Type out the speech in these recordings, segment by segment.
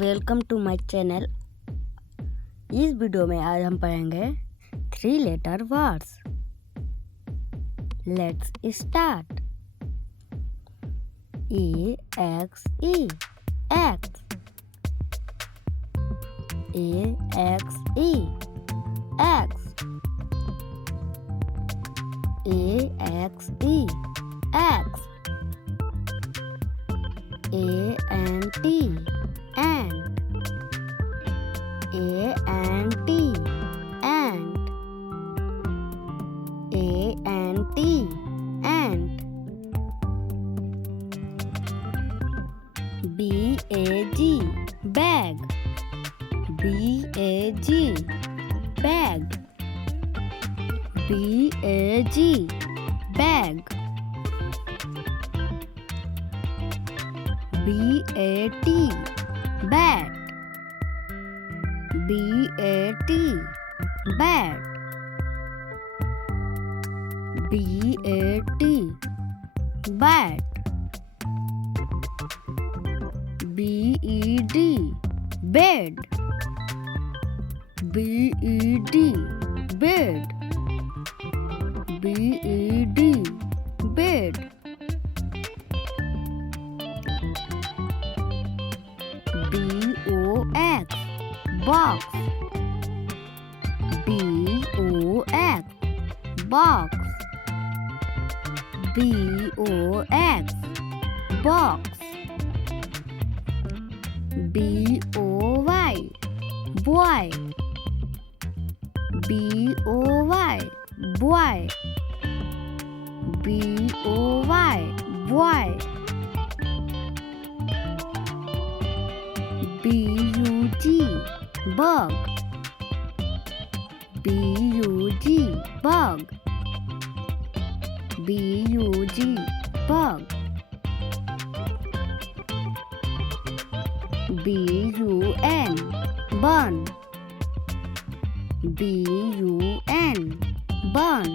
Welcome to my channel. इस video में आज हम पढ़ेंगे 3 letter words. Let's start. E X E X E X E X E X E X A N T ant A N T ant A N T ant B A G bag B A G bag B A G bag B A T bat B A T bat B A T bat B E D bed B E D bed B E D bed B O X box B O X box B O X box B O Y boy B O Y boy B O Y boy B U G bug B U G bug B U G bug B U N bun B U N bun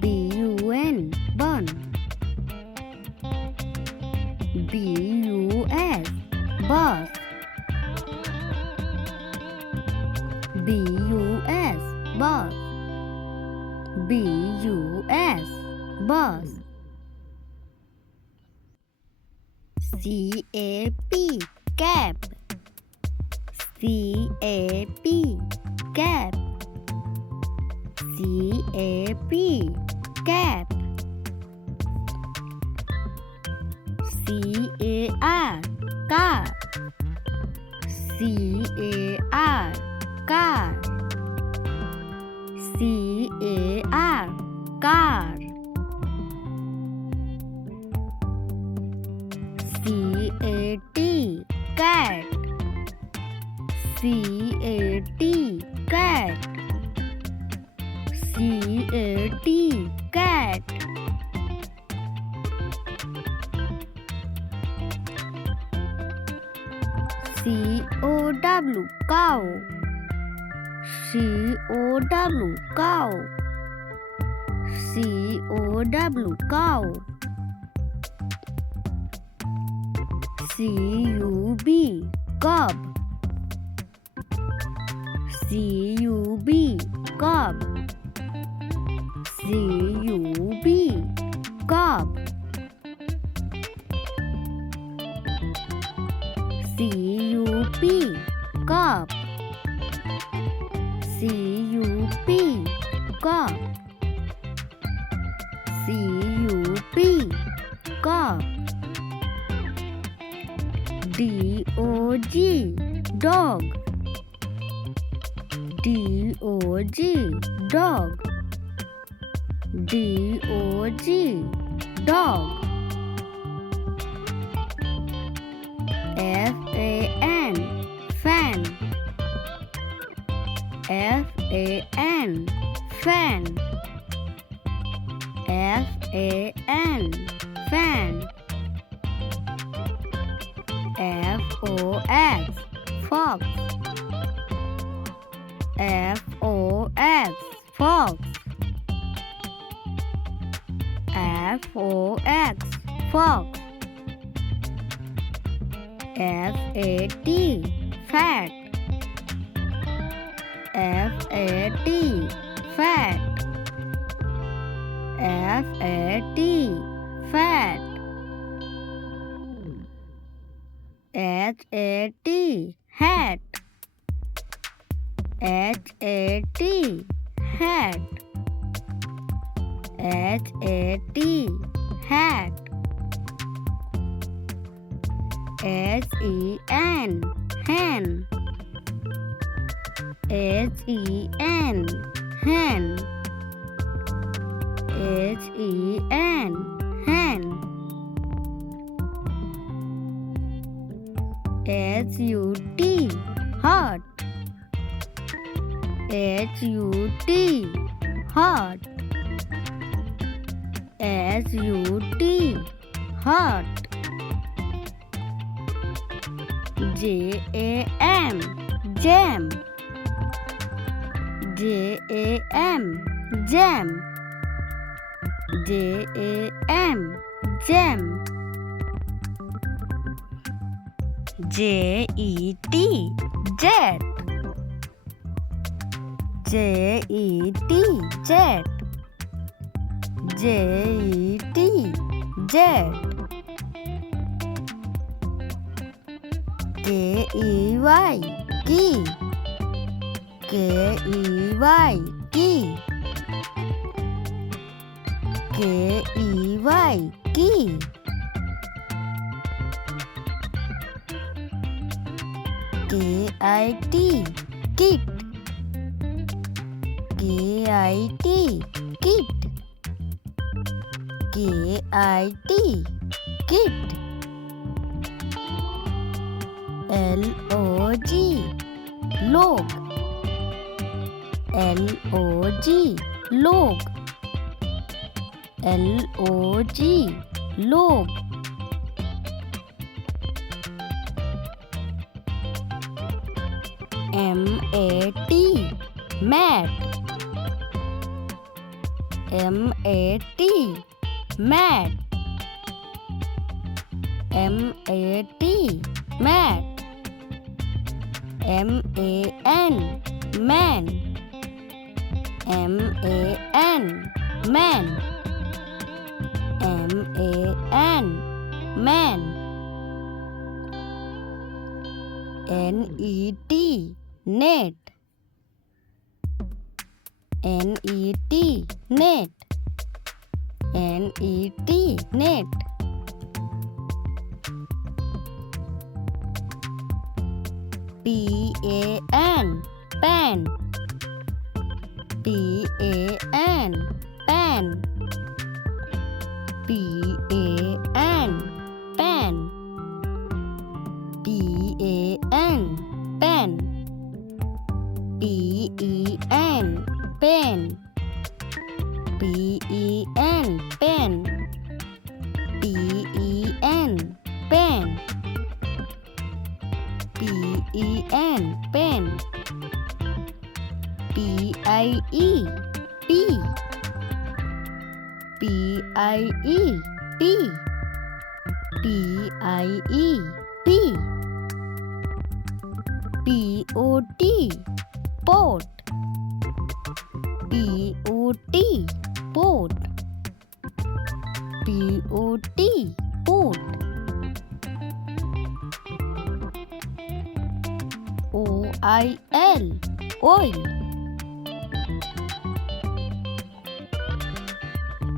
B U N bun B U S bus B U S bus B U S bus C A P cap C A P cap C A P cap C A R car C A R car C A R car C A T cat C A T cat C A T cat C O W cow C O W cow C O W cow C U B cub C U B cub C U B cub C U P cup C U P cup C U P cup D O G dog D O G dog D O G dog F A N fan F A N fan F A N fan F O X fox F O X fox F O X fox F-A-T, fat. F-A-T, fat. F-A-T, fat. H-A-T, hat. H-A-T, hat. H-A-T, hat. H-E-N, hen. H-E-N, hen. H-E-N, hen. H-U-T, hot. H-U-T, hot. H-U-T, hot. J-A-M, jam. J-A-M, jam. J-A-M, jam. J-E-T, jet. J-E-T, jet. J-E-T, jet. K-E-Y, key. K-E-Y, key. K-E-Y, key. K-I-T, kit. K-I-T, kit. K-I-T, kit. L-O-G, log. L-O-G, log. L-O-G, log. M-A-T, mat. M-A-T, mat. M-A-T, mat. M-A-N, man. M-A-N, man. M-A-N, man. N-E-T, net. N-E-T, net. N-E-T, net. P-A-N, pan. P-A-N, pan. P-A-N, pan. P-A-N, pen. P-E-N, pen. P-E-N, pen. P-E-N, pen. P-E-N, pen. P-I-E, pea. P-I-E, pea. P-I-E, pea. P-O-T, pot. P-O-T, pot. P-O-T, pot. O-I-L, oil.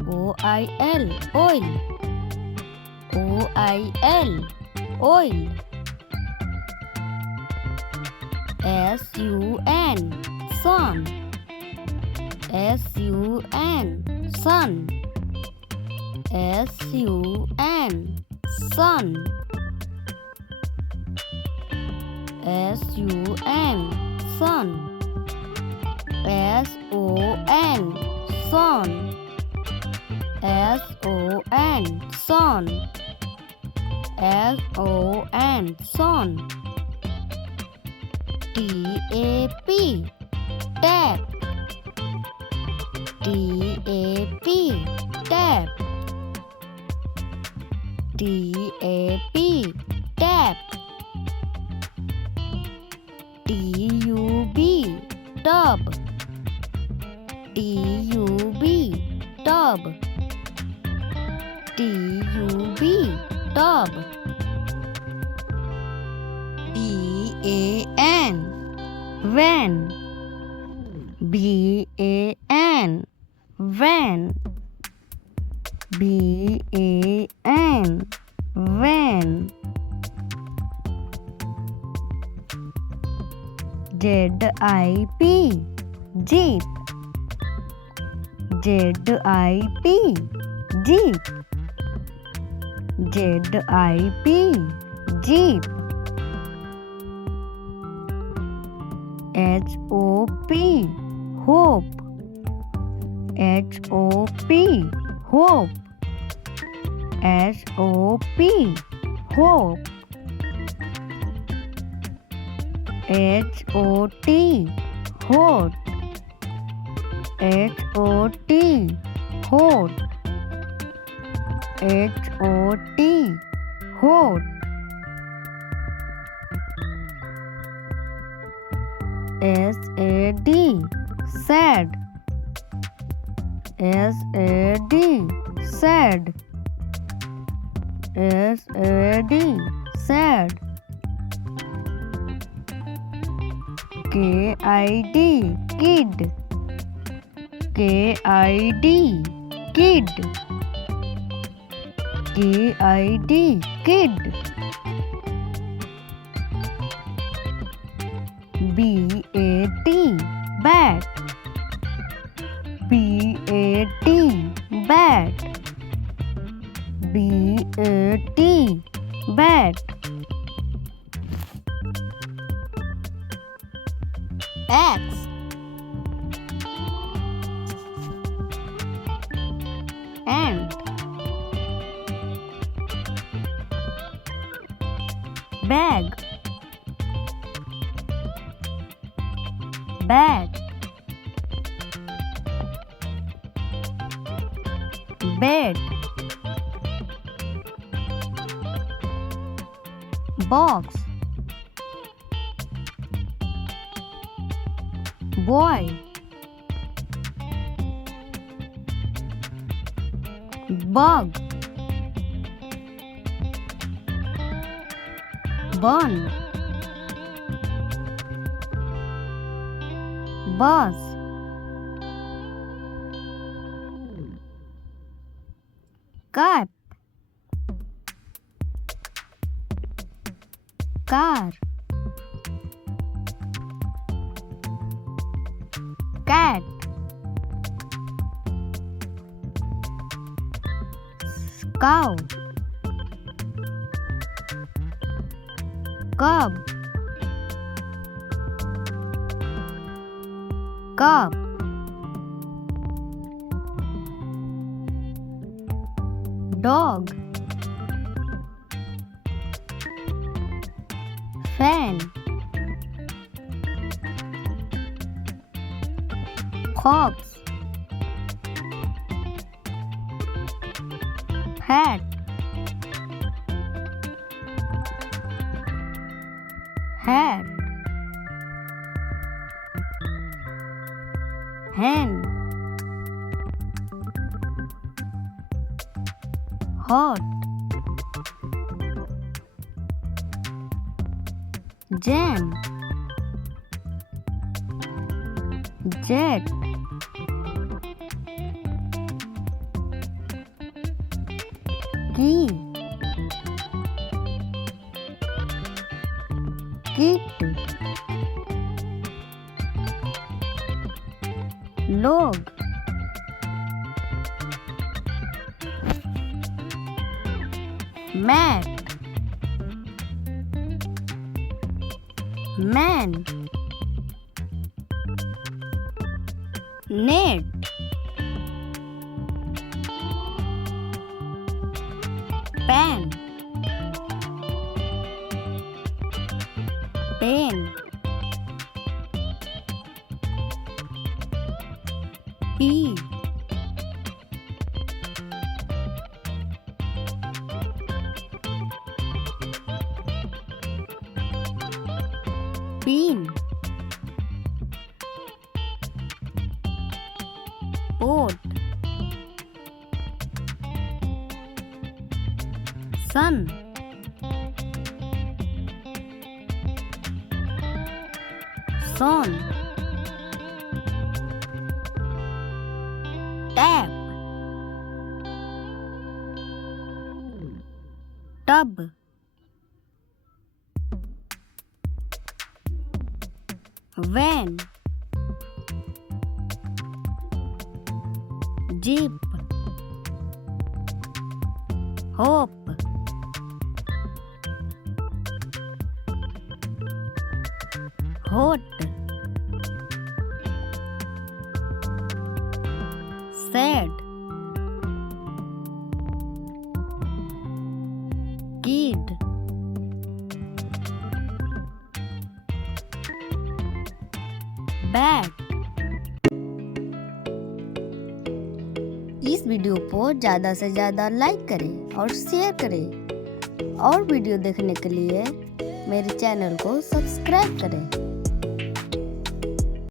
O-I-L, oil. O-I-L, oil. S-U-N, sun. S-U-N, sun. S-U-N, sun. S-U-N, sun. S-O-N, son. S-O-N, son. S-O-N, son. T-A-P, tap. T-A-P, tap. T-A-P, tap. tub. T-U-B, tub. V-A-N, van. V-A-N, van. V-A-N, van. Z-I-P, jeep. Z-I-P, jeep. Z-I-P, jeep. H-O-P, hope. H-O-P, hope. H-O-P, hope. H-O-T, hot. H-O-T, hot. H-O-T, hot. S-A-D, sad. S-A-D, sad. S-A-D, sad. K-I-D, kid. K-I-D, kid. K-I-D, kid. B-A-T, bat. B-A-T, bat. B-A-T, bat. X, ant. Bag, bat. Bed, box. Boy, bug. Bun, bus. Cap, car. Cat, cow. Cub, cup. Dog, fan. Fox, hat. Hat, hen. Hot, jam. Jet, key. Kit, log. Mat, man. Net, pan. Pen, pea. Bean, pot. sun, son, tap, tub, van, jeep, hope, hot, sad, kid, bat। इस video को ज़्यादा से ज़्यादा like करें और share करें और video देखने के लिए मेरे चैनल को सब्सक्राइब करें।